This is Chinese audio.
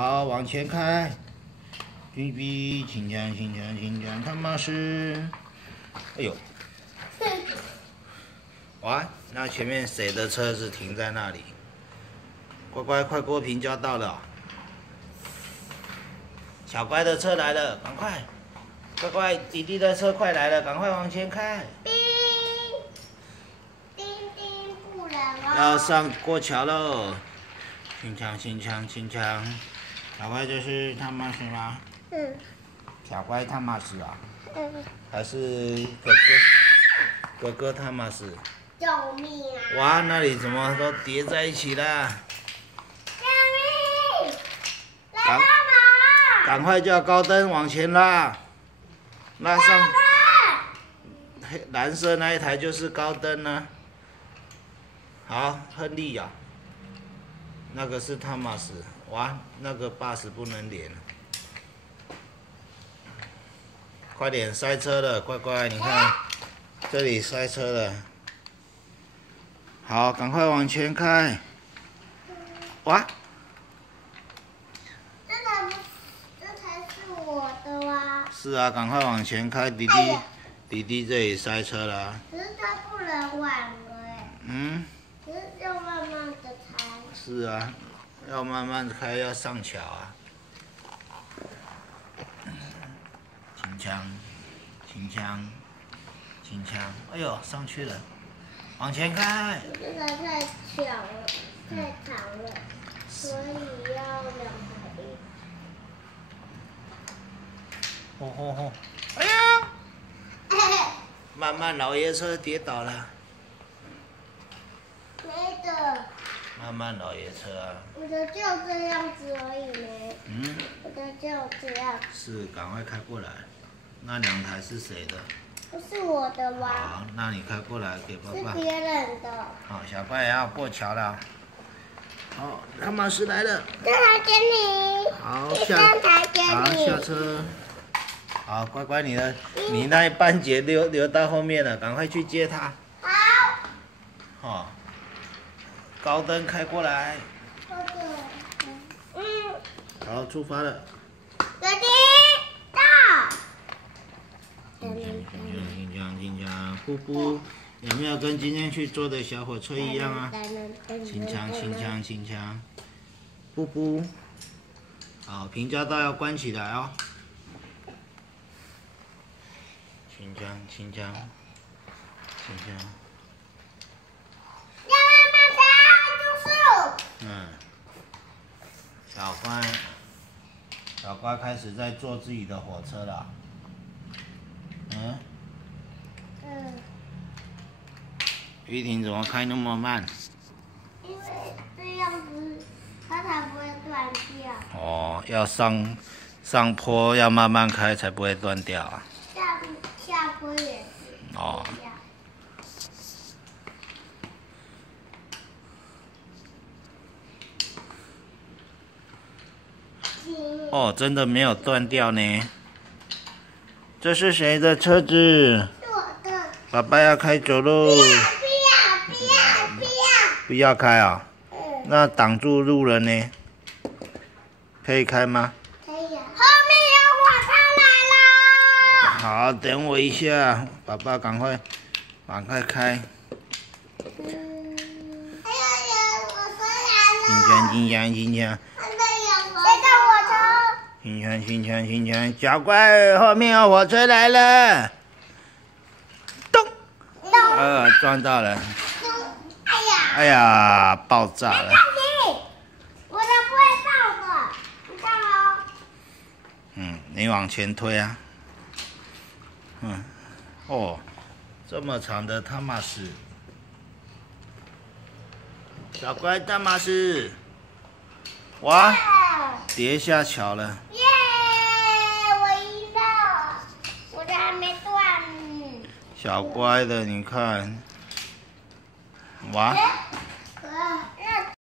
好，往前开。哔哔，请讲，请讲，请讲，他妈是。哎呦！哇，那前面谁的车子停在那里？乖乖，快过平交道了。小乖的车来了，赶快！乖乖，弟弟的车快来了，赶快往前开。叮叮叮，不能哦。要上过桥喽！轻枪，轻枪，轻枪。小乖就是他妈是吗？嗯。小乖他妈是啊？嗯。还是哥哥他妈是？救命啊！哇，那里怎么都叠在一起了？救命！来帮忙！赶快叫高登往前拉，拉上。黑蓝色那一台就是高登呢。好，亨利呀、那个是汤马斯。哇，那个bus不能连。快点，塞车了，乖乖，你看这里塞车了。好，赶快往前开。哇！这才是我的哇！是啊，赶快往前开，弟弟这里塞车了。可是它不能晚了哎。嗯。可是要慢慢的开。是啊，要慢慢开，要上桥啊。轻枪，轻枪，轻枪，哎呦，上去了，往前开。这个太小了，太长了，所以要2台。吼吼吼！哎呀！慢慢，老爷车跌倒了。没的。慢慢，老爷车啊。我的就这样子而已呢。嗯。我的就这样。是，赶快开过来。那2台是谁的？不是我的哇。好，那你开过来给爸爸。是别人的。好，小乖也要过桥了。好，汤马斯来了。这台给你。好，第3台给好，你。下车。好，乖乖，你那一半截留到后面了，赶快去接他。好。哦。高登开过来。好，出发了。决定到。金枪，布布，有没有跟今天去坐的小火车一样啊？轻枪，轻枪，轻枪。布布。好，平交道要关起来哦。轻枪，轻枪，轻枪。要慢慢开，就是。嗯。小乖开始在坐自己的火车了。嗯。玉婷怎么开那么慢？因为这样子它才不会断掉。哦，要上坡要慢慢开才不会断掉啊。下坡也是。哦。哦，真的没有断掉呢。这是谁的车子？是我的。爸爸要开走喽。不要！不要开啊！嗯。那挡住路人呢？可以开吗？可以啊。后面有火车来了。好，等我一下，爸爸赶快开。哎呀，火车来了。轻枪，轻枪，轻枪。轻枪，小乖，后面有火车来了。咚！撞到了。哎呀，爆炸了。我的不会爆的，你看哦。你往前推啊。哦，这么长的汤马斯。小乖，汤马斯。哇！跌下桥了。耶！我赢了，我的还没断。小乖的，你看。哇！